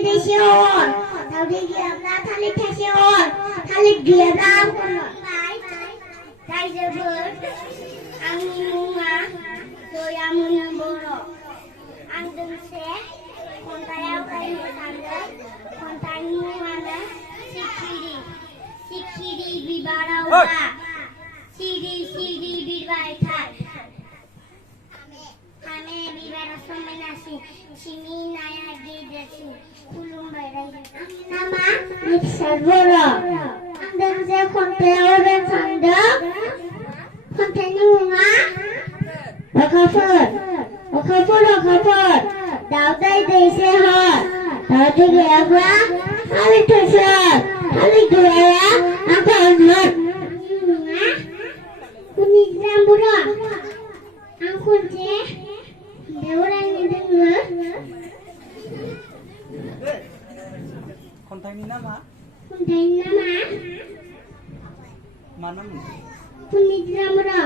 Recitation Dalbari giamlah Recitation Kali giamlah Kai jebur Angin bunga Doya menemboro Ang dengse Kontaya kai tanda Kontanyu mana Sikiri bibarawa Siri bibaita Kame bibara somenasi Sini naya gidasi Kulum bayrai Nama Nipsarboro Ang dengse kontaya orang tanda Kontanyu bunga Wakafur Dalbari desi hot Dalbari giamlah Recitation Kali giamlah Aku anut Kuning rambura Ang kunci Orang yang dengar Konten nama mana Kuning rambura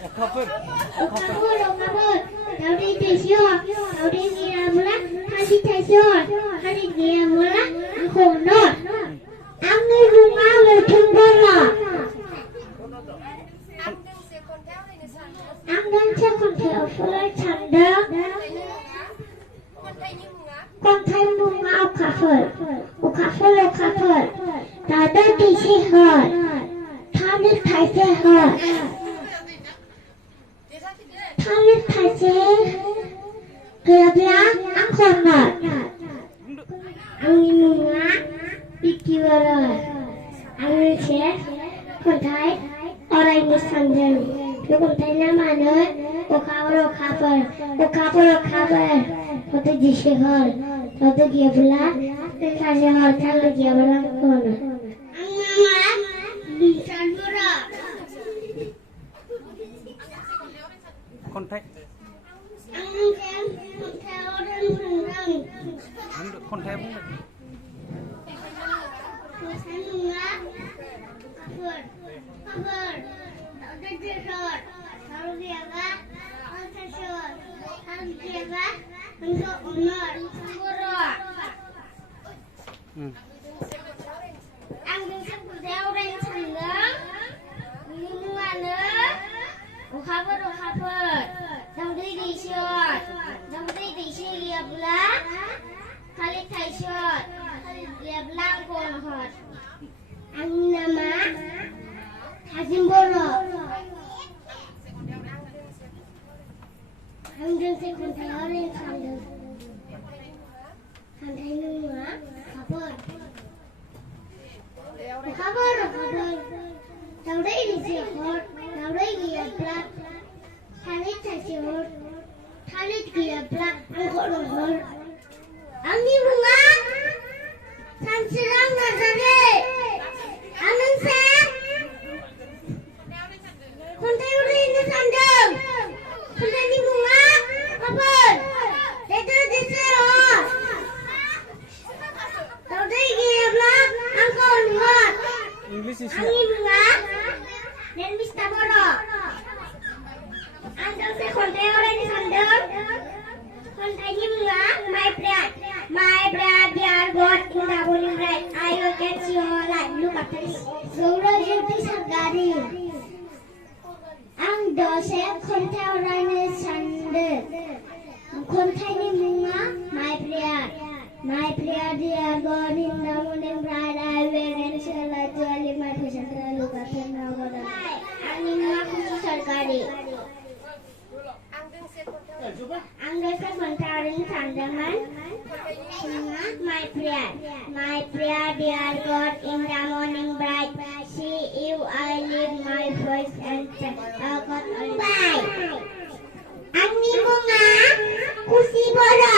Okafur Dalbari Recitation Dalbari giamlah Recitation Kali giamlah Aku anut Angin bunga menemboro Ang dengse kontaya orang tanda Kontanyu bunga Okafur Dalbari desi hot Kali taise hot Kali taise giamlah Aku anut Angin bunga Bikiwara Angin se Kontai Orang ini sanjang Kontai nama ne Okafur Kata jishihol Kata giamlah Recitation Kali giamlah kono Angama Bisandura konten Angin kontai orang sandang konten Kosanunga Kafur Recitation Kali giamlah Recitation Kali giamlah Untuk umur Boro Ang dengse kontaya orang sandang Lingkungannya Okafur Dalbari desi giamlah Kali Recitation Kali giamlah kono Ang nama Hazimboro Ang dengse kontaya orang sandang Kontanyu bunga Okafur Dalbari Recitation Dalbari giamlah Kali Recitation Kali giamlah Aku anut Angin bunga Sanserang nazare Anang se Kontai orang ini sandang Kontanyu bunga Kafur Desi hot Dalbari giamlah Aku anut English is Angin bunga Dan Mista Boro Ang dengse kontaya orang ini sandang Kontanyu bunga My bride dear God in the morning bright I will get your light Look at this Saura jati sargari Ang dose kontaya orang ini sandang Kontanyu bunga My prayer dear God in the morning bright I will get your light to all my patients Look at this now God Angin bunga kunci sargari Ang dengse kontaya orang sandangan My prayer dear God in the morning bright See you I lift my voice and say Oh God Almighty Angin bunga Kusi Boro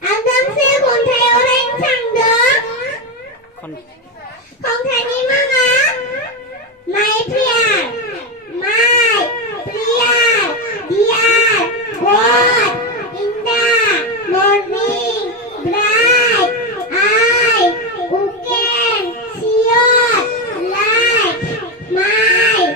Ang dengse kontaya orang sandang Kontanyu bunga My prayer dear God in the morning bright I who can see your light my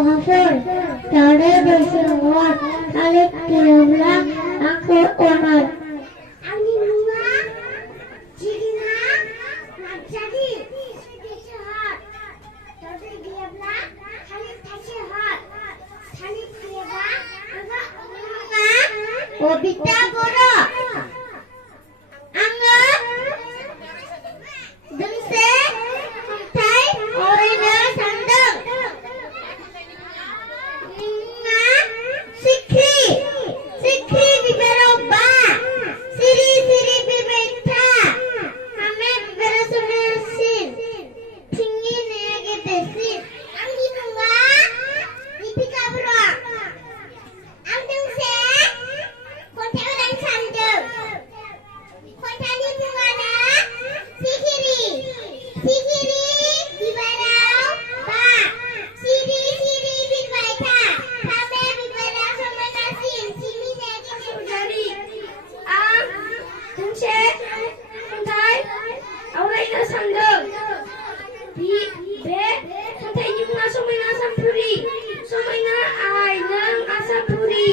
Offer, Tare berseruan, Khalid Kiamlah, Aku Onat. Ani bunga, Jirina, Jadi, Sehat. Tare Kiamlah, Khalid Sehat. Khalid Kiamlah, Agak bunga, Obita Boro. Angga, Dengse, Thai, Orena, Sandeng. Sikri biberoba, siri bibeta, hame bibero sunasin, tinggi nege desin, angdi bunga, nipika bro, angdeng se, konten orang sandeng, kontani bunga na, sikiri biberoba, siri bibeta. Sandeng bi be kontainya bunga समायना sampuri समायना ai nang asampuri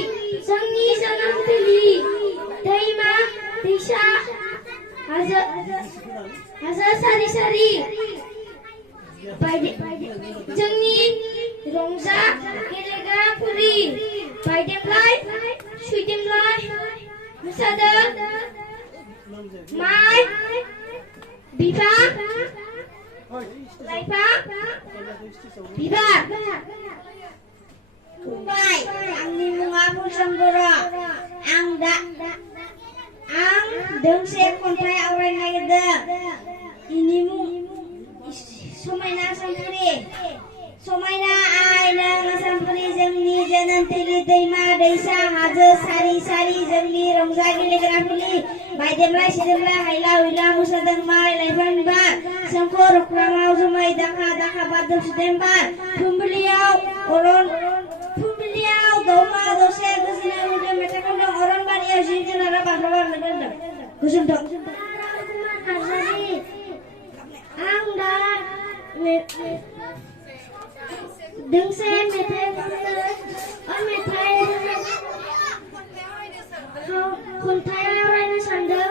जोंनि जोनोम थिलि दैमा दैसा हाजो सारि जोंनि रंजा गेलेग्रा फुरि बायदेमलाय सुइदेमलाय मोसादों माइ बिफां लाइफां बिबार फंबाय आंनि मुङा फुंसन बर' आं दोंसे खन्थाइ आवरायनो नागिरदों इनि मुं समायना सानफुरि समायना आइ नों आसामफुरि जोंनि जोनोमथिलि दैमा दैसा हाजो सारि जोंनि रंजा गेलेग्रा फुलि बायदेमलाय सिदेमलाय हायला हुइला मोसादों माइ लाइफां बिबार सोमखोर अख्राङाव जोमै दाखा बारदों सुदेम बार फुंबिलियाव दाउमा दाउसे गोजोननाय मोनदों मेथाइ खनदों अरनबारियाव जिब जुनारा बाज्ल'बारनो दोनदों गोजोनथों आं दा दोंसे मेथाइ खन्थाइ आवरायनो सानदों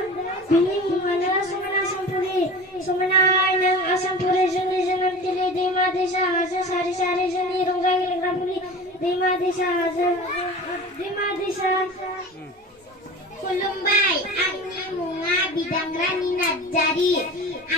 बिनि मुङानो समायना सानफुरि समायना नों आसामफुरि जोंनि जोनोमथिलि दैमा दैसा हाजो सारि जोंनि रंजा गेलेग्रा फुलि दैमा दैसा खुलुमबाय आंनि मुङा बिदांरानि नार्जारि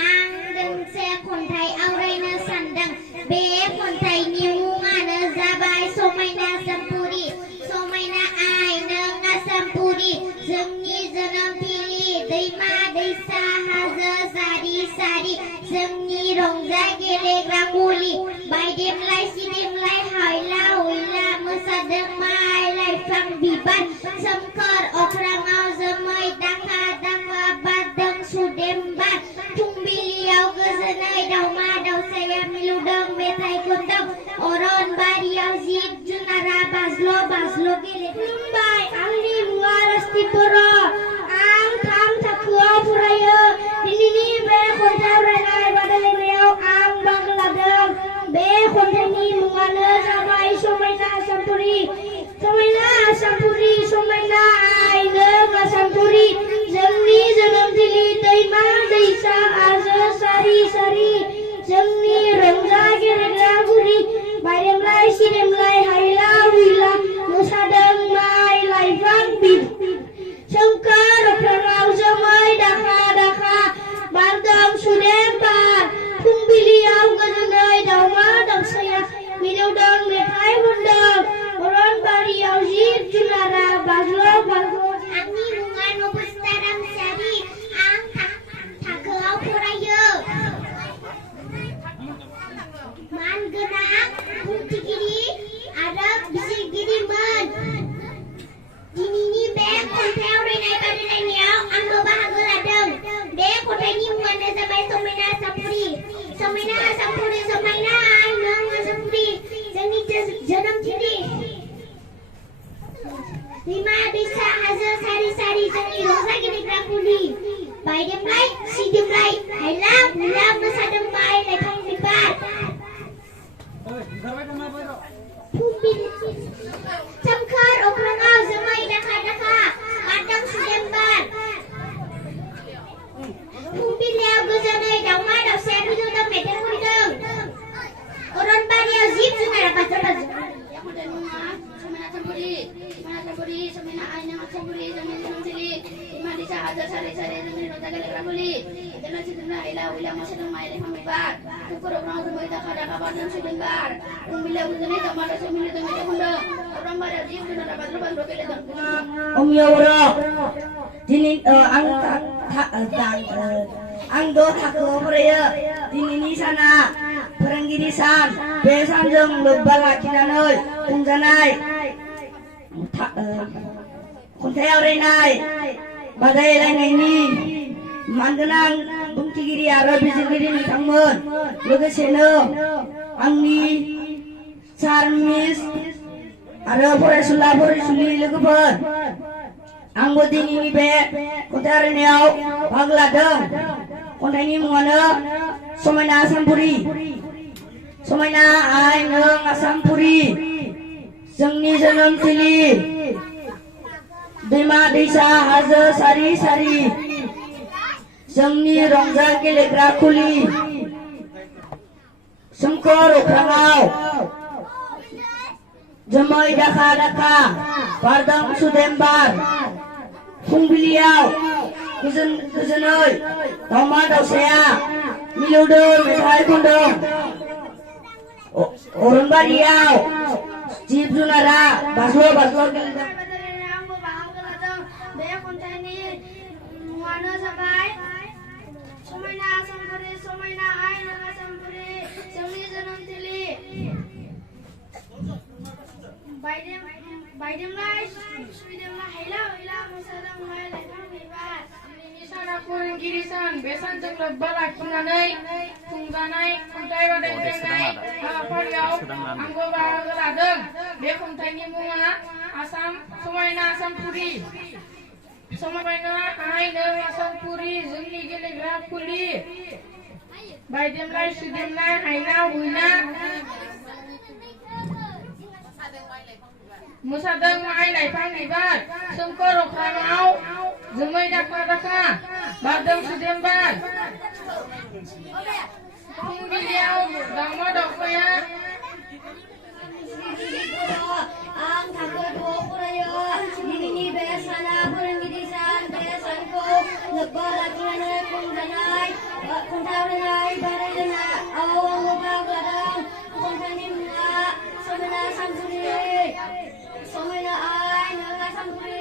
आं दोंसे खन्थाइ आवरायनो सानदों बे खन्थाइनि मुङानो जाबाय समायना सानफुरि समायना आइ नों आसामफुरि जोंनि जोनोमथिलि दैमा दैसा हाजो सारि जोंनि रंजा गेलेग्रा फुलि बायदेमलाय सिदेमलाय हायला हुइला मोसादों माइ लाइफां बिबार सोमखोर अख्राङाव जोमै दाखा बारदों सुदेम बार फुंबिलियाव गोजोनै दाउमा दाउसाया मिलौदों मेथाइ खनदों अरनबारियाव जिब जुनारा बाज्ल' गेलेदोंबाय आंनि मुङा रास्ति बर' आं 3 थाखोआव फरायो दिनैनि बे खन्थाइ आवरायनाय बादायलायनायाव आं बाहागो लादों बे खन्थाइनि मुङानो जाबाय समायना सानफुरि समायना आसामफुरि समायना आइ नों आसामफुरि जोंनि जोनोमथिलि दैमा दैसा हाजो सारि जोंनि रंजा गेलेग्रा फुरि बायदेमलाय सिदेमलाय हायला हुइला मोसादों माइ लाइफां सोमखोर अख्राङाव जोमै दाखा बारदों सुदेम बार फुंबिलियाव गोजोनै दाउमा दाउसाया मिलौदों मेथाइ खनदों अरनबारियाव जिब जुनारा बाज्ल' आंनि मुङा नबस्था रामसारि आं थाखोआव फरायो मानगोनां बुंथिगिरि आरो बिजिरगिरिमोन दिनैनि बे खन्थाइ आवरायनाय बादायलायनायाव आंबो बाहागो लादों बे खन्थाइनि मुङानो जाबाय समायना आसामफुरि समायना आइ नों आसामफुरि जोंनि जोनोमथिलि दैमा दैसा हाजो सारि जोंनि रंजा गेलेग्रा फुलि बायदेमलाय सिदेमलाय हायला हुइला मोसादों माइ लाइफां बिबार Soमखोर अख्राङाव जोमै दाखा दाखा बारदों सुदेम बार फुंबिलियाव गोजोनै दाउमा दाउसाया गोजौदों मेथाइ खनदों अरनबारियाव जिब जुनारा बाज्रो बाज्रो समायना आयना आसामपुरि जोंनि जोनोमथिलि दैमा दैसा हाजो सारि सारि जोंनि रंजा गेलेग्रा खुलि जोंना सिद्रा हैला हैला मोसादों माइ लाइफां बिबार सोमखोर अख्राङाव जोमै दाखा दाखा बारदों सुदेम बार फुंबिलियाव गोजोनै दाउमा दाउसा मिलिदों मेथाइ खनदों अरनबारियाव जिब जुनारा बाज्रो बाज्रो गेलेदों दिनै आं द' थाखोआव फरायो दिनैनि साना फोरोंगिरि सान बे सानजों लोब्बा लाखिनानै खुंजानाय खन्थाइ आवरायनाय बादायलायनायनि मानगोनां बुंथिगिरि आरो बिजिरगिरि नोंथांमोन लोगोसेनो आंनि सार मिस आरो फरायसुला फरायसुलि लोगोफोर आंबो दिनैनि बे खन्थाइ आवरायनायाव बाहागो लादों खन्थाइनि मुङानो समायना आसामपुरि समायना आइ नों आसामपुरि जोंनि जोनोमथिलि दैमा दैसा हाजो सारि सारि जोंनि रंजा गेलेग्रा खुलि सोमखोर अख्राङाव जोमै दाखा दाखा बारदों सुदेम बार फुंबिलियाव गोजोनै दाउमा दाउसाया मिलौदो मेथाइ खनदों अरनबारियाव जिब जुनारा बाज्ल' बाज्ल' गेलेदों आंबो बाहागो लादों बे खन्थाइनि मुङानो जाबाय समायना आसामपुरि समायना आइ नों आसामपुरि जोंनि जोनोमथिलि बायदेमलाय सुदेमलाय हैला हैला मोसादों माइ लाइफां बिबार दिनैनि साना फोरोंगिरि सान बे सानजों लोब्बा लाखिनानै खुंजानाय खन्थाइ बादायलायनाय हाबाफारियाव आंबो बाहागो लादों बे खन्थाइनि मुङा समायना आसामपुरि समायना आइ नों आसामपुरि जोंनि गेलेग्रा खुलि बायदेमलाय सुदेमलाय हायना हुइना मोसादों माइ लाइफां बिबार सोमखोर अख्राङाव जोमै दाखा दाखा बारदों सुदेम बार फुंबिलियाव दाउमा दाउसाया आं थाखो 2 फरायो दिनैनि बे साना फोरोंगिरि सान बे सानखौ लोब्बा लाखिनानै खुंजानाय खन्थाइ आवरायनाय बादायलायनायाव आंबो बाहागो लादों खन्थाइनि मुङा समायना आसामपुरि समायना आइ नों आसामपुरि